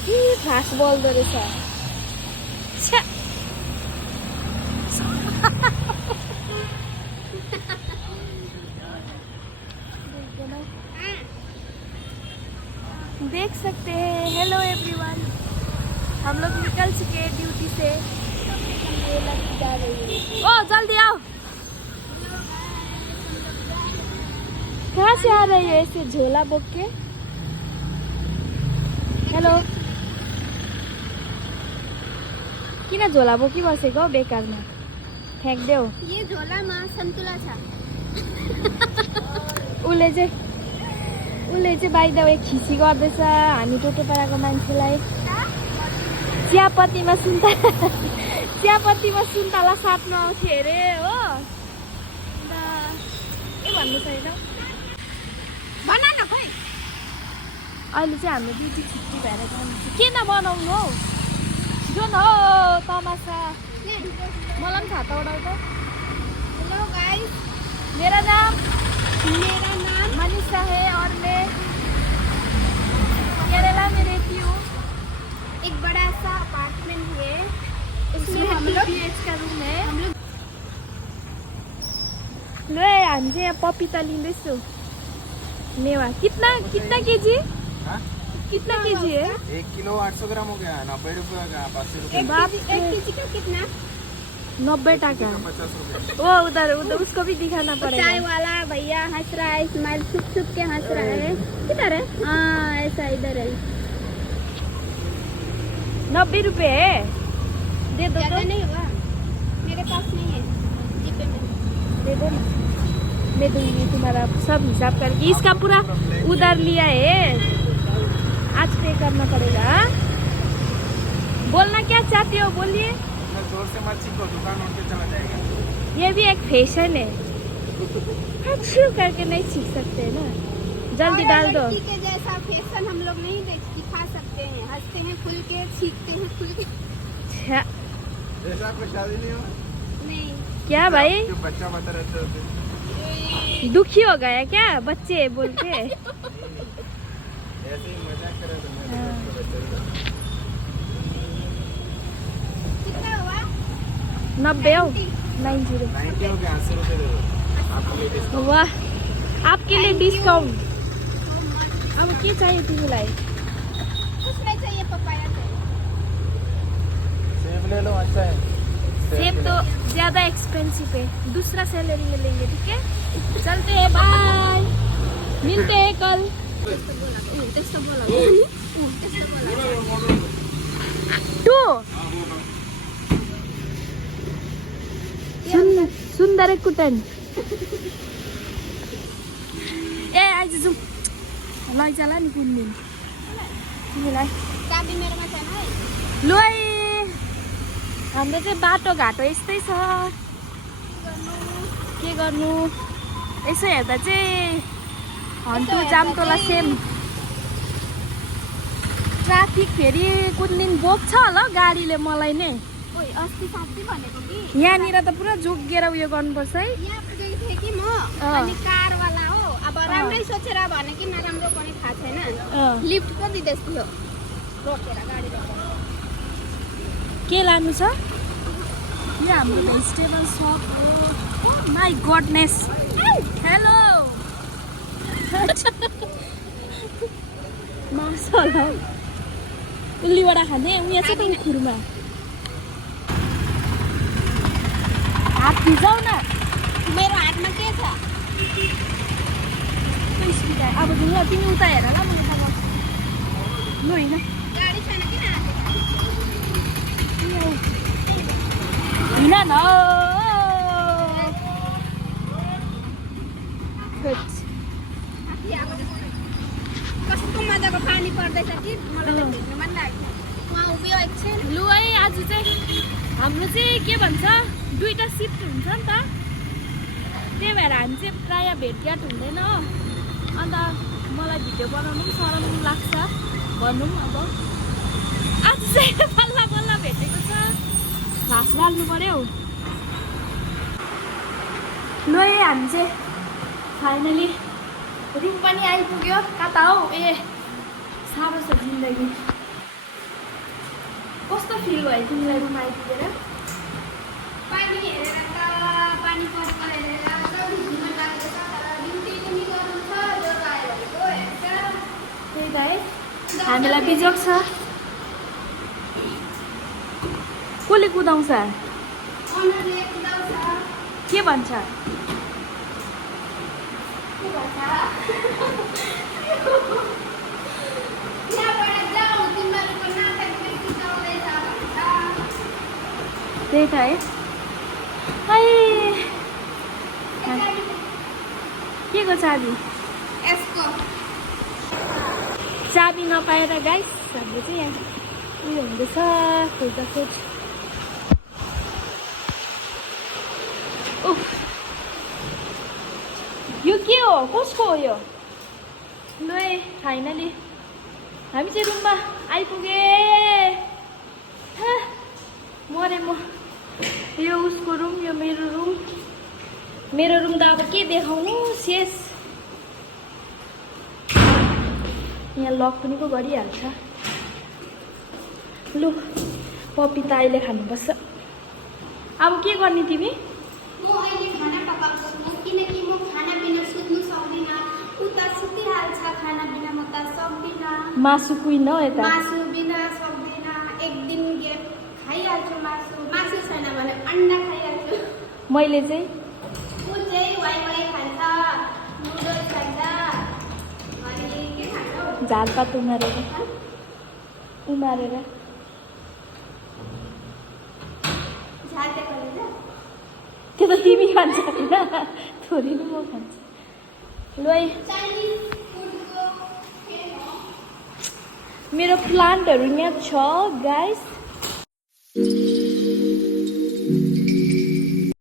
Fast बोल्दो रहेछ। छ्या। देख सकते हैं। हेलो एवरीवन, हम लोग निकल चुके हैं ड्यूटी से। ये लड़की जा रही है। ओ जल्दी आओ। कहाँ से आ रही है ऐसे झोला बोक के? हेलो। किन झोला बोकी बसेको बेकारमा? फ्याँक देऊ। ये झोलामा सन्तुला छ। उसले चाहिँ बाइ द वे खिसी गर्दैछ हामी टोटोपाडाको मान्छेलाई। चियापत्तीमा सुन्तला साट्न आउँथ्यो अरे हो। अन्त के भन्नु छैन बना न खोइ। अहिले चाहिँ हाम्रो ड्युटी छुट्टी भएर जान्छ। किन बनाउनु हौ? जुन हो तमासा। मलाई पनि छाता उडाउ त। हेलो गाइस, मेरा नाम मनीषा है और मैं केरला में रहती हूँ। एक बड़ा सा अपार्टमेंट है, उसमें हम लोग का रूम है। लो हामी चाहिँ यहाँ पपिता लिँदैछु। मेवा कितना केजी? कितना केजी है? 1 किलो 800 ग्राम हो गया। 90 रुपये का, 80 रुपये। एक केजी का कितना? 90 टका। 50 रुपये। वो उधर उसको भी दिखाना पड़ेगा। चाय वाला भैया हंस रहा है, स्माइल छुप के हंस रहा है। किधर है? हाँ ऐसा इधर है। 90 रुपये है। दे दो ज्यादा तो। नहीं होगा, मेरे पास नहीं है जीपे में। दे दो ना। मैं दूंगी तुम्हारा सब हिसाब करके। इसका पूरा उधर लिया है, आज पे करना पड़ेगा। बोलना क्या चाहते हो बोलिए। इतना जोर से मत छींको, दुकान उठ के चला जाएगा। ये भी एक फैशन है। अच्छी करके नहीं सीख सकते ना, जल्दी डाल दो। लड़की के जैसा फैशन हम लोग नहीं दिखा सकते हैं। हंसते हैं खुल के, सीखते हैं खुल के। छ्या। जैसा आपको शादी नहीं हुआ? नहीं क्या भाई जो बच्चा बता रहते होते। दुखी हो गया क्या बच्चे बोल के? ऐसे ही मजाक कर रहे थे। कितना हुआ? 90 हो। 90। 90 हो गया, 80 रुपये दे दो आपके लिए डिस्काउंट। वाह, आपके लिए डिस्काउंट। अब के चाहिए तिमीलाई? कुछ नहीं चाहिए, पपाया चाहिए। सेब ले लो, अच्छा है। सेब तो ज्यादा एक्सपेंसिव है, दूसरा सैलरी में लेंगे। ठीक है, चलते हैं, बाय। मिलते हैं कल। सुन्दर कुटन। ए आइज जाउँ लैजाला नि कुन दिन तिमीलाई। चाबी मेरोमा छैन है। लु है, हाम्रो चाहिँ बाटोघाटो यस्तै छ। के गर्नु, यसो हेर्दा चाहिँ हन्टु जामतोला सेम। ट्राफिक फेरि कुन दिन बोक्छ होला गाडीले मलाई नै। ओइ अस्ति साथी भनेको कि यहाँनिर त पुरा जोगिएर उयो गर्नुपर्छ है। यहाँ पुगेको थिएँ कि म, अनि कारवाला हो। अब राम्रै सोचेर भने कि नराम्रो पनि थाहा छैन, लिफ्ट पो दिँदैछ थियो। रोकेर गाडी रोकेर। के लानु छ? यो हाम्रो भेजिटेबल सप हो। My goodness. हेलो। मासला उल्लीवडा खाने उयो छ त उखुरमा। हात भिजाउ न। मेरो हातमा के छ? अब ल तिमी उता हेर ल, म यता गर्छु। लु होइन गाडी छैन किन आएको? हिँड न। कस्तो मजाको पानी पर्दैछ कि मलाई भेट्नु मन लाग्यो। उहाँ उभियो एकछिन। लु है, आज चाहिँ हाम्रो चाहिँ के भन्छ दुईटा सिफ्ट हुन्छ नि त, त्यही भएर हामी चाहिँ प्रायः भेटघाट हुँदैन हो। अन्त मलाई भिडियो बनाउनु पनि सराउनु पनि लाग्छ भनौँ। अब आज चाहिँ बल्ल बल्ल भेटेको छ, घाँस बाल्नु पर्यो। लु है, हामी चाहिँ फाइनली रुम पनि आइपुग्यो। कता हौ? ए साह्रो छ जिन्दगी। फिल भयो तिमीलाई रुम आइपुगेर? पानी हेरेर त पानी पर्छ हेरेर त घुम्न लागेको छ तर ड्युटी पनि गर्नु छ ज्वरो आयो भनेको हेर्छ त्यही त है हामीलाई बिजोग छ। कसले कुदाउँछ? अनरले कुदाउँछ के भन्छ? के भन्छ यहाँबाट जाऊ तिमीहरूको नाटक बेसी चल्दैछ भन्छ। त्यही त है। के को चाबी? यसको चाबी नपाएर गाइस हाम्रो चाहिँ यहाँ उयो हुँदैछ खोज्दाखोज। उफ यो के हो? कसको हो यो? ल है फाइनली हामी चाहिँ रुममा आइपुगे। मरे म। यो उसको रुम, यो मेरो रुम। मेरो रुम त अब के देखाउनु शेष। यहाँ लक पनि पो गरिहाल्छ। लु पपी त अहिले खानुपर्छ। अब के गर्ने तिमी? म अहिले खाना पकाउँछु किनकि म खाना बिना सुत्नु सक्दिनँ। उता सुतिहाल्छ खाना बिना म त सक्दिनँ। मासु कुहिन हो यता? मासु बिना सक्दिनँ। एक दिन गेप खाइहाल्छु मासु। मासु छैन भने अन्डा खाइहाल्छु। मैले चाहिँ ऊ चाहिँ वाइ खान्छ, नुडल्स खान्छ, अनि के खान्छ हौ? झालपात उमारेर झाल चाहिँ खान्छ। त्यो त तिमी खान्छ होइन, थोरै नै म खान्छु। लु है चाइनिज फुडको के हो? मेरो प्लान्टहरू यहाँ छ गाइस।